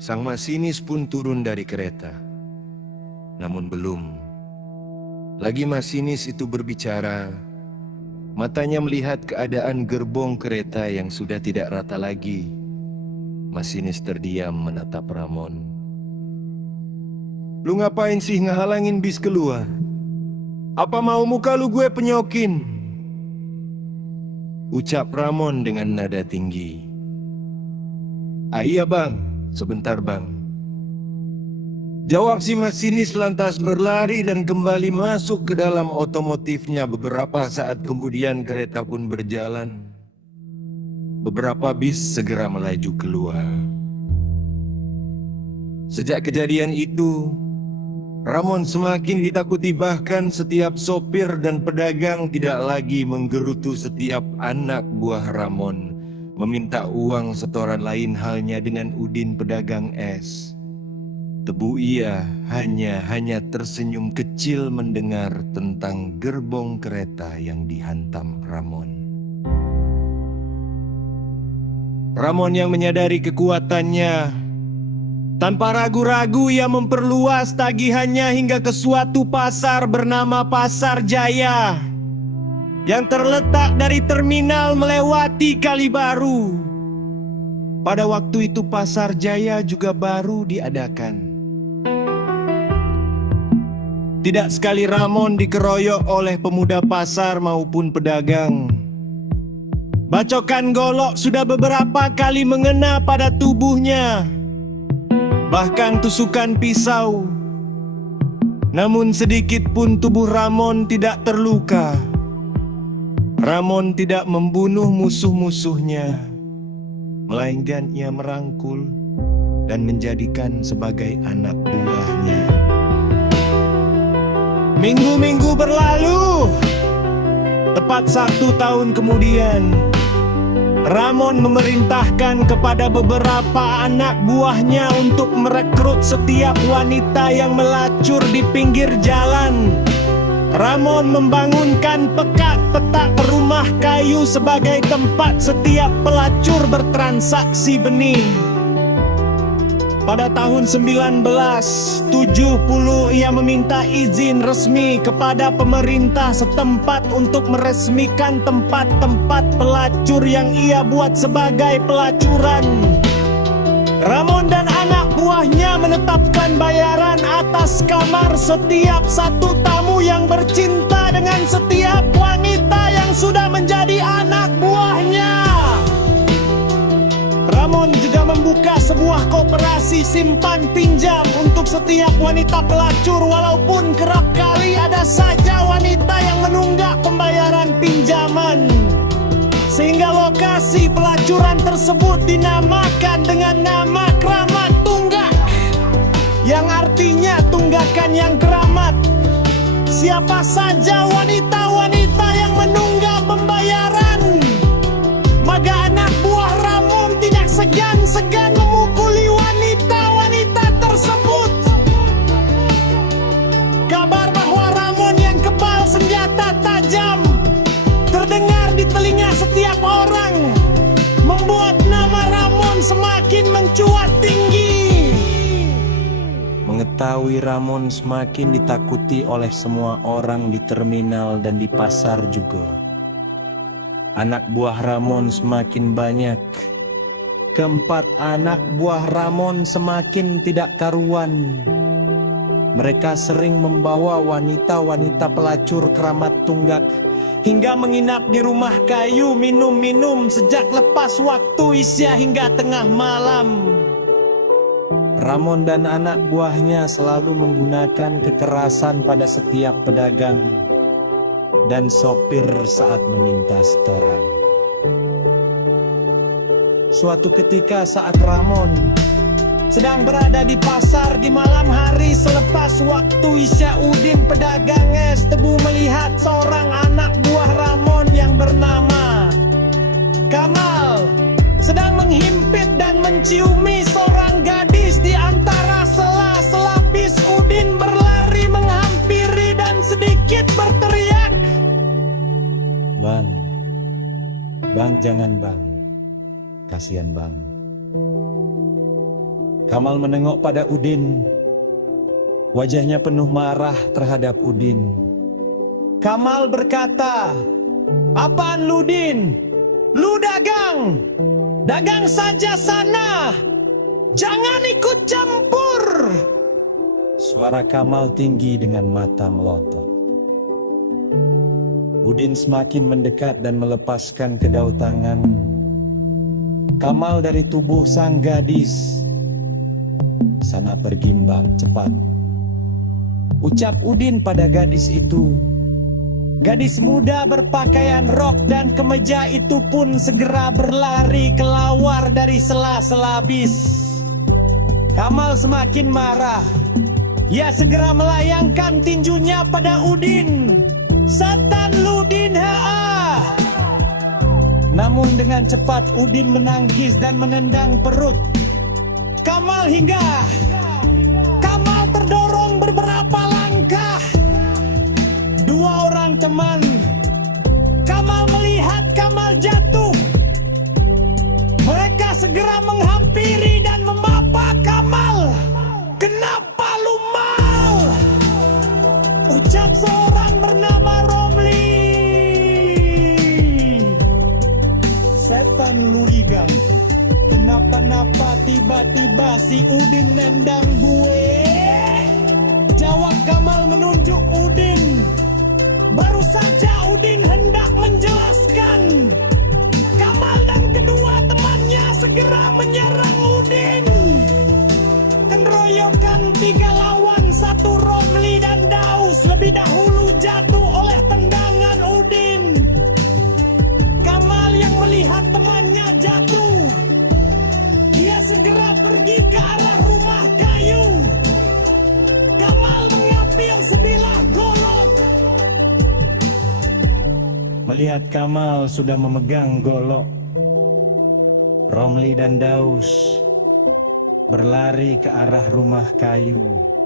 Sang masinis pun turun dari kereta. Namun belum. Lagi masinis itu berbicara, matanya melihat keadaan gerbong kereta yang sudah tidak rata lagi. Masinis terdiam menatap Ramon. "Lu ngapain sih ngehalangin bis keluar? Apa mau muka lu gue penyokin?" ucap Ramon dengan nada tinggi. "Iya bang, sebentar bang," jawab si masinis lantas berlari dan kembali masuk ke dalam otomotifnya. Beberapa saat kemudian kereta pun berjalan. Beberapa bis segera melaju keluar. Sejak kejadian itu, Ramon semakin ditakuti, bahkan setiap sopir dan pedagang tidak lagi menggerutu setiap anak buah Ramon meminta uang setoran. Lain halnya dengan Udin pedagang es tebu. Ia hanya tersenyum kecil mendengar tentang gerbong kereta yang dihantam Ramon. Ramon yang menyadari kekuatannya, tanpa ragu-ragu ia memperluas tagihannya hingga ke suatu pasar bernama Pasar Jaya yang terletak dari terminal melewati Kali Baru. Pada waktu itu Pasar Jaya juga baru diadakan. Tidak sekali Ramon dikeroyok oleh pemuda pasar maupun pedagang. Bacokan golok sudah beberapa kali mengena pada tubuhnya, bahkan tusukan pisau. Namun sedikit pun tubuh Ramon tidak terluka. Ramon tidak membunuh musuh-musuhnya, melainkan ia merangkul dan menjadikan sebagai anak buahnya. Minggu-minggu berlalu. Tepat 1 tahun kemudian, Ramon memerintahkan kepada beberapa anak buahnya untuk merekrut setiap wanita yang melacur di pinggir jalan. Ramon membangunkan petak rumah kayu sebagai tempat setiap pelacur bertransaksi benih. Pada tahun 1970 ia meminta izin resmi kepada pemerintah setempat untuk meresmikan tempat-tempat pelacur yang ia buat sebagai pelacuran. Ramon dan anak buahnya menetapkan bayaran atas kamar setiap satu tamu yang bercinta dengan setiap wanita yang sudah menjadi anak buahnya. Ramon juga membuka sebuah koperasi simpan pinjam untuk setiap wanita pelacur, walaupun kerap kali ada saja wanita yang menunggak pembayaran pinjaman. Sehingga lokasi pelacuran tersebut dinamakan dengan nama Keramat Tunggak, yang artinya tunggakan yang keramat. Siapa saja wanita-wanita yang menunggak pembayaran, maka anak buah Ramon tidak segan-segan memukuli wanita-wanita tersebut. Kabar bahwa Ramon yang kebal senjata tajam terdengar di telinga setiap orang, membuat nama Ramon semakin mencuat tinggi. Mengetahui Ramon semakin ditakuti oleh semua orang di terminal dan di pasar juga, anak buah Ramon semakin banyak. Keempat anak buah Ramon semakin tidak karuan. Mereka sering membawa wanita-wanita pelacur Keramat Tunggak hingga menginap di rumah kayu, minum-minum sejak lepas waktu isya hingga tengah malam. Ramon dan anak buahnya selalu menggunakan kekerasan pada setiap pedagang dan sopir saat meminta setoran. Suatu ketika saat Ramon sedang berada di pasar di malam hari selepas waktu isya, Udin pedagang es tebu melihat seorang anak buah Ramon yang bernama Kamal sedang menghimpit dan menciumi seorang gadis di antara sela-sela bis. Udin berlari menghampiri dan sedikit berteriak, Bang, jangan bang, kasihan bang. Kamal menengok pada Udin. Wajahnya penuh marah terhadap Udin. Kamal berkata, "Apaan lu, Din? Lu dagang! Dagang saja sana! Jangan ikut campur!" Suara Kamal tinggi dengan mata melotot. Udin semakin mendekat dan melepaskan kedau tangan Kamal dari tubuh sang gadis. "Sana pergi Mbak, cepat," ucap Udin pada gadis itu. Gadis muda berpakaian rok dan kemeja itu pun segera berlari keluar dari sela-sela bis. Kamal semakin marah. Ia segera melayangkan tinjunya pada Udin. "Setan lu, Din, haa!" Namun dengan cepat Udin menangkis dan menendang perut Kamal hingga Kamal terdorong beberapa langkah. Dua orang teman Kamal melihat Kamal jatuh. Mereka segera menghampiri dan memapa Kamal. "Kenapa lu mau?" ucap seorang bernama Romli. "Setan lu Ligang, kenapa-napa tiba-tiba si Udin nendang gue?" jawab Kamal menunjuk Udin. Baru saja Udin hendak menjelaskan, Kamal dan kedua temannya segera menyerang Udin. Keroyokan 3 lawan 1 Romli dan Daus lebih dahulu jatuh oleh tendangan Udin. Kamal yang melihat temannya jatuh, dia segera pergi ke arah rumah kayu. Kamal mengambil sebilah golok. Melihat Kamal sudah memegang golok, Romli dan Daus berlari ke arah rumah kayu.